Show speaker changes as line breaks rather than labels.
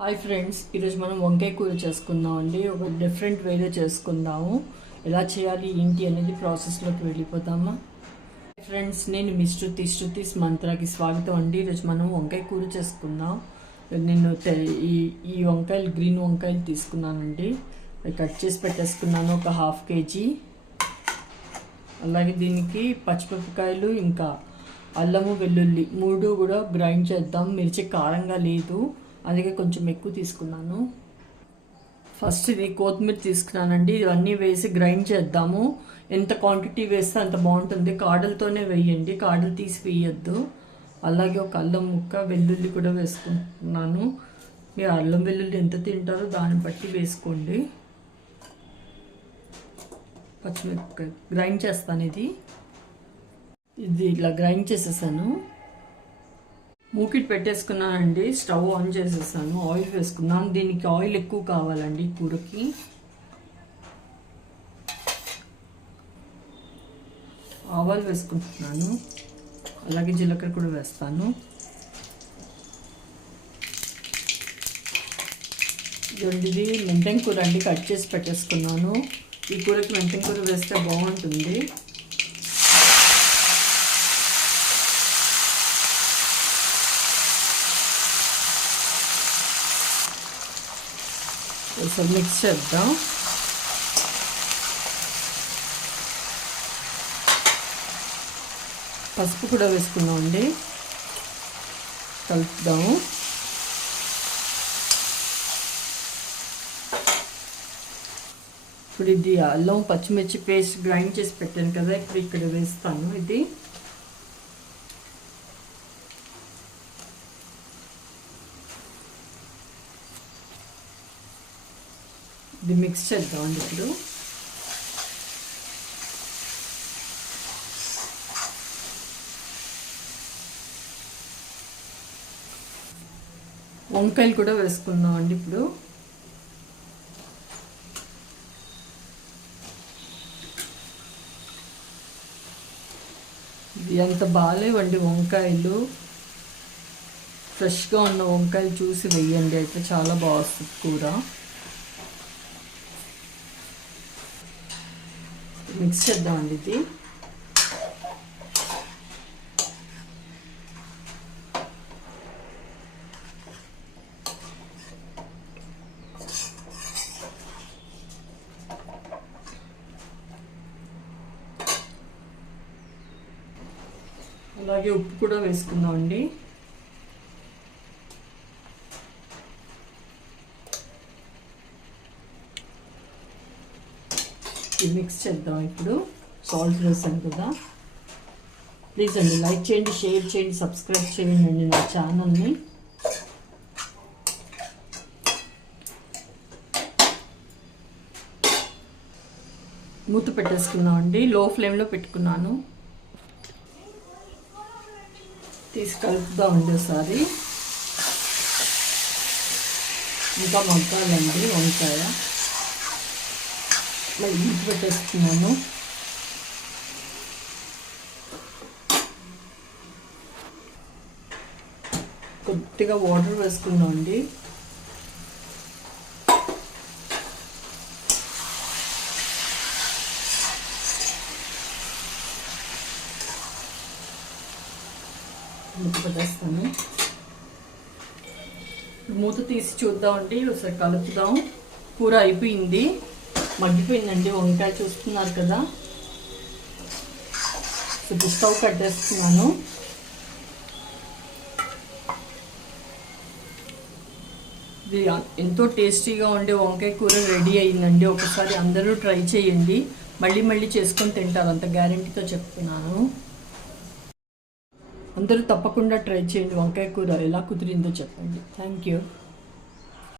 Hi friends ఈరోజు మనం వంకాయ కూర చేసుకుందాం అండి. ఒక డిఫరెంట్ వేలో చేసుకుందాము. ఎలా చేయాలి ఏంటి అనేది ప్రాసెస్లోకి వెళ్ళిపోతామా? ఫ్రెండ్స్ నేను మీ శృతి శృతిస్ మంత్రాకి స్వాగతం అండి. ఈరోజు మనం వంకాయ కూర చేసుకుందాం. నేను తె- ఈ ఈ వంకాయలు గ్రీన్ వంకాయలు తీసుకున్నానండి. కట్ చేసి పెట్టేసుకున్నాను ఒక హాఫ్ కేజీ. అలాగే దీనికి పచ్చిమిరపకాయలు ఇంకా అల్లము వెల్లుల్లి మూడు కూడా గ్రైండ్ చేద్దాం. మిర్చి కారంగా లేదు. అందుకే కొంచెం ఎక్కువ తీసుకున్నాను. ఫస్ట్ ఇది కొత్తిమీర తీసుకున్నానండి. ఇవన్నీ వేసి గ్రైండ్ చేద్దాము. ఎంత క్వాంటిటీ వేస్తే అంత బాగుంటుంది. కాడలతోనే వేయండి. కాడలు తీసి వేయద్దు. అలాగే ఒక అల్లం ముక్క వెల్లుల్లి కూడా వేసుకుంటున్నాను. మీరు అల్లం వెల్లుల్లి ఎంత తింటారో దాన్ని బట్టి వేసుకోండి. పచ్చిమిరపకాయ గ్రైండ్ చేస్తాను ఇది. ఇది ఇట్లా గ్రైండ్ చేసేసాను. మూకిట్ పెట్టేసుకున్నానండి స్టవ్ ఆన్ చేసేసాను ఆయిల్ వేసుకున్నాను. దీనికి ఆయిల్ ఎక్కువ కావాలండి కూరకి. ఆవాలు వేసుకుంటున్నాను అలాగే జీలకర్ర కూడా వేస్తాను. ఇది మెంతెం కూర అండి కట్ చేసి పెట్టేసుకున్నాను. ఈ కూరకి మెంతెం కూర వేస్తే బాగుంటుంది. ఒకసారి మిక్స్ చేద్దాం పసుపు కూడా వేసుకుందామండి కలుపుదాము ఇప్పుడు ఇది అల్లం పచ్చిమిర్చి పేస్ట్ గ్రైండ్ చేసి పెట్టాను కదా ఇప్పుడు ఇక్కడ వేస్తాను ఇది ఇది మిక్స్ చేద్దామండి ఇప్పుడు. వంకాయలు కూడా వేసుకుందామండి ఇప్పుడు. ఎంత అంత బాగాలేవండి వంకాయలు. ఫ్రెష్గా ఉన్న వంకాయలు చూసి వెయ్యండి అయితే చాలా బాగా వస్తుంది కూర. మిక్స్ చేద్దామండి ఇది. అలాగే ఉప్పు కూడా వేసుకుందామండి ఇది మిక్స్ చేద్దాం ఇప్పుడు. సాల్ట్ వేసాం కదా. ప్లీజ్ అండి లైక్ చేయండి షేర్ చేయండి సబ్స్క్రైబ్ చేయండి అండి నా ఛానల్ని మూత పెట్టేసుకున్నాం అండి. లో ఫ్లేమ్లో పెట్టుకున్నాను. తీసి కలుపుదామండి ఒకసారి. ఇంకా మగ్గాలండి వంకాయ. ఇట్లా ఇంటి పెట్టేస్తున్నాను. కొద్దిగా వాటర్ వేసుకుందాం అండి. మూత పెట్టేస్తాను. మూత తీసి చూద్దామండి ఒకసారి కలుపుదాం. కూర అయిపోయింది. మగ్గిపోయిందండి వంకాయ చూస్తున్నారు కదా. ఇప్పుడు స్టవ్ కట్టేస్తున్నాను ఇది ఎంతో టేస్టీగా ఉండే వంకాయ కూర రెడీ అయిందండి. ఒకసారి అందరూ ట్రై చేయండి. మళ్ళీ మళ్ళీ చేసుకొని తింటారు అంత గ్యారంటీతో చెప్తున్నాను. అందరూ తప్పకుండా ట్రై చేయండి వంకాయ కూర ఎలా కుదిరిందో చెప్పండి. Thank you.